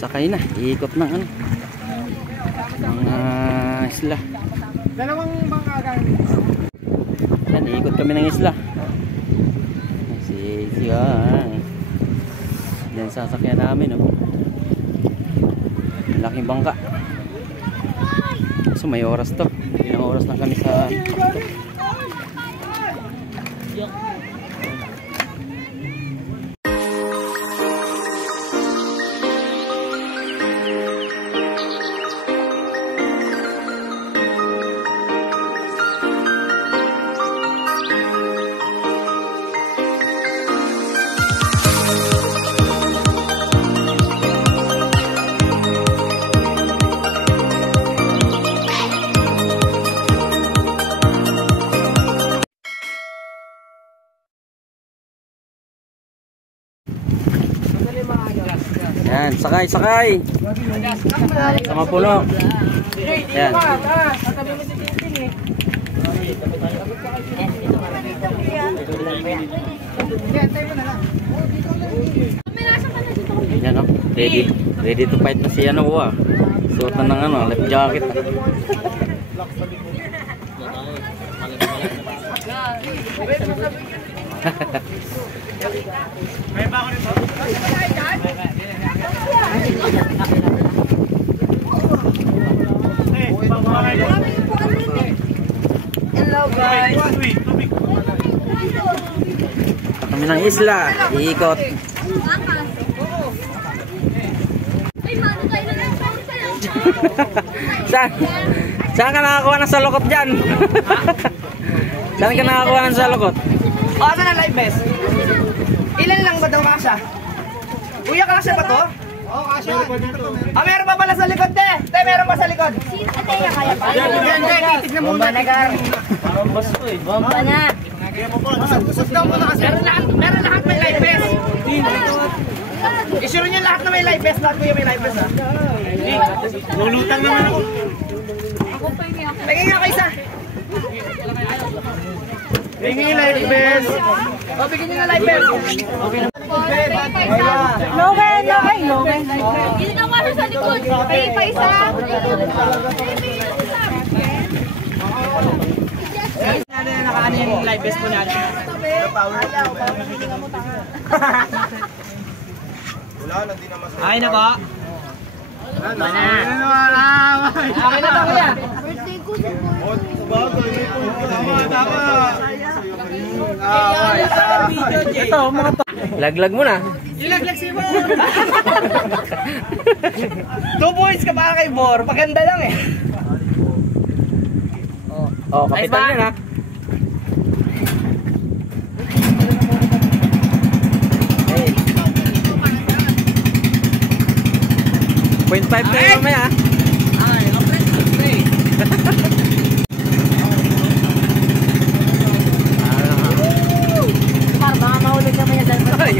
sakay na, iikot ng ano, mga isla. Dalawang bangka gano'n. Yan, iikot kami ng isla. Yan. Yan sasakyan namin, oh. Laking bangka. So may oras to. Ilang oras lang kami sa yan, sakay. Sama puno. Yan. Yan, oh. Ready to fight na si ano, ah. Suot na ng ano, life jacket. May ba ako nito? Hello guys. Kami ng isla, iikot. Saan ka nakakuha ng salukot dyan? Saan ka nakakuha ng salukot? O, saan ang live best? Ilan lang ba daw kasha? Kuya, kasha ba to? Oo, kasya. Ah, meron pa pala sa likod, te! Te, meron pa sa likod. Ateya kaya pa. Yan, titignan muna. Bomba na. Usap daw muna kasi. Meron lahat may live best. Isuro niyo lahat na may live best. Lahat kuya may live best, ha? Lulutang naman ako. Tingin nga kayo isa. Tingin live best. O, bigyan niyo na live best. Logan. Hindi na wala sa likod. Pay pa isa. Nakaano yung live best po natin. Ay na ba? Okay na ba kuya? Ito, mga to. Laglag mo na. Ilaglag si Bor. 2 points ka para kay Bor. Paganda lang eh. Oh, kapitan yan, ha. Hey. 0.5 kayo mamaya, ha. Ay, okay. Para baka mahulog kami na dyan. Ay.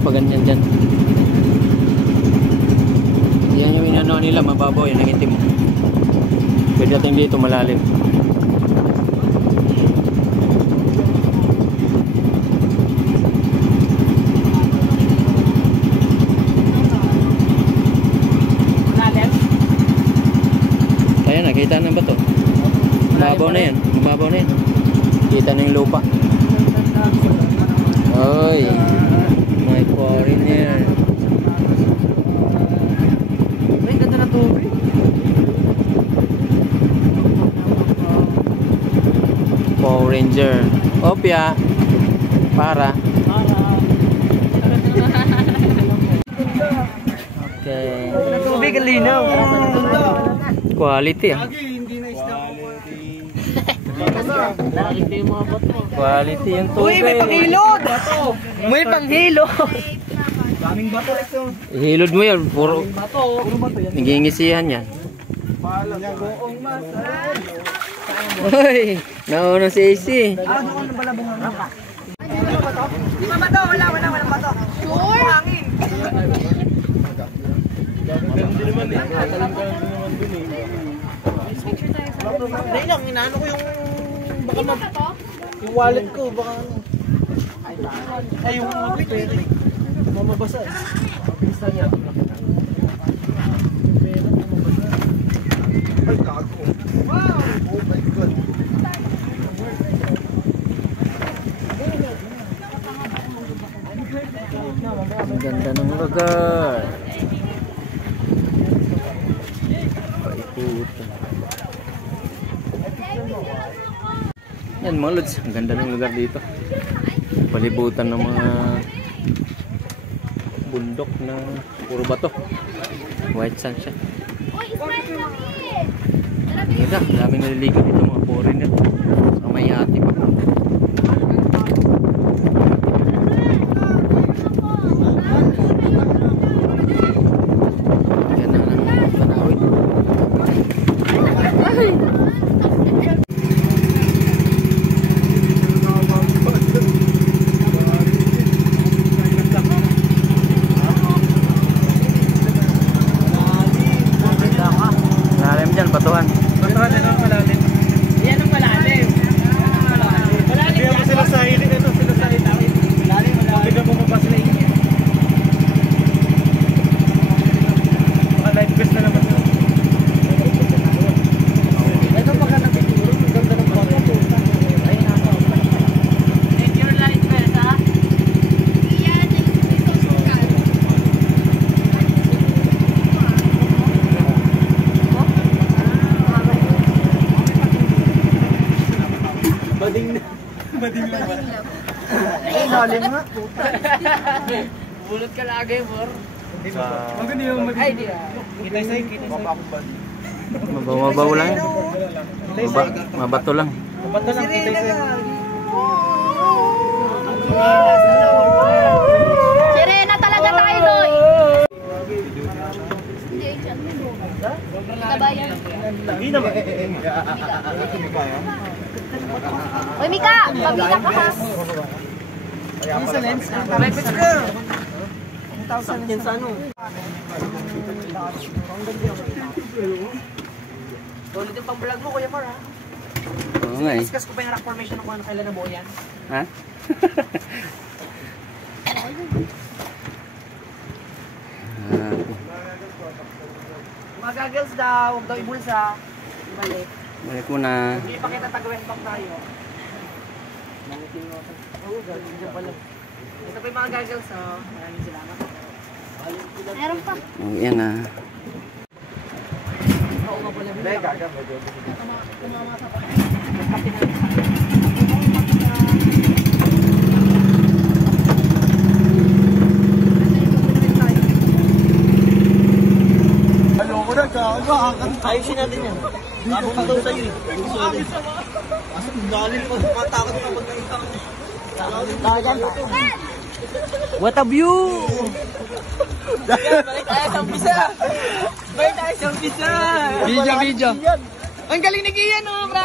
yan, pag ganyan dyan. Yan yung inano nila, mababaw, yan ang itim. Pagdating dito, malalim. Ayan, nakita na ba to? Mababaw na yan, mababaw na yan. Kita na yung lupa. Oy, my foreigner. Ay, ganda na tubig. Power Ranger. Opya. Para. Okay. Tubig, ang linaw. Quality ah. Quality yung tubig. Uy, may panghilod! May panghilod! Ihilod mo yan. Puro nagingisihan yan. Uy, nauna si AC. Di ba bato? Walang bato. Sure? Hangin. Dahil lang, inaano ko yung yung wallet ko, baka ano. Ay, yung mamabasa. Isa niya. Ay, gago. Wow! Oh my God. Ang ganda ng lugar. Paikutan. Yan mga lods, ang ganda ng lugar dito. Palibutan ng mga bundok na puro bato. White sand siya. Ganda, daming naliligo dito mga foreigner. Sa may ati pa. Ganda ng tanawin. Malalim dyan, batuhan. Batuhan, ano, malalim. Yan ang malalim. Malalim Kaya mo sila sa hilit, ano, sila sa hilit. Malalim. Bigyan mo mabasa na inyo. Baka life vest na naman. Ito maganda siguro. Ang ganda ng bato. Ayun ako. Thank you, light bells, ha? Bading lang ba? Ay, lalim nga. Bulot ka lagi, bor. Maganda yung bading. Ay, di. Kitay sa'yo, kitay sa'yo. Mabaw lang. Mabato lang. Bato lang, kitay sa'yo. Sirena talaga tayo, Doy. Kabayan. Hindi naman. Uy, Mika! Pabila ka ha. Sa lens. Repit ka. 1,000 yan sa ano. Tulad yung pang-vlog mo, Kuya Mar, ha? Oo nga eh. Discuss ko pa yung rock formation kung ano kailan nabuo yan. Ha? Mga goggles daw, huwag daw ibulsa. Balik. Balik mo na. Hindi pa kita tag-west back tayo. Oo, gaggles dyan pala. Ito pa yung mga goggles, oh. Maraming salamat. Meron pa. Oh, yan ah. Oo nga pala. Hindi, gaggles. Ayusin natin yan. Abong ito sa'yo eh. Galing mo, matakot ka pag nakita ko. What a view! Balik tayo sa umpisa! Balik tayo sa umpisa! Video! Ang galing ni Kian, oh, bro!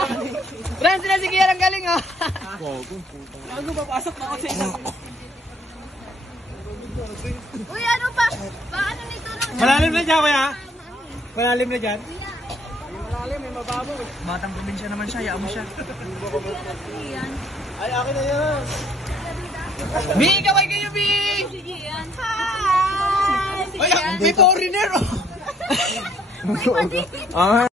Bran, sila si Kian, ang galing, oh! Gago, papasok na ako sa isang... Uy, ano ba? Paano nito nang... Malalim na dyan, kuya. Malalim na dyan. Batang probinsya naman siya, hayaan mo siya. Ay, akin na yan. Bi, kaway kayo, Bi! Sige yan. Hi! Ay, may foreigner, oh! May pati. Ah.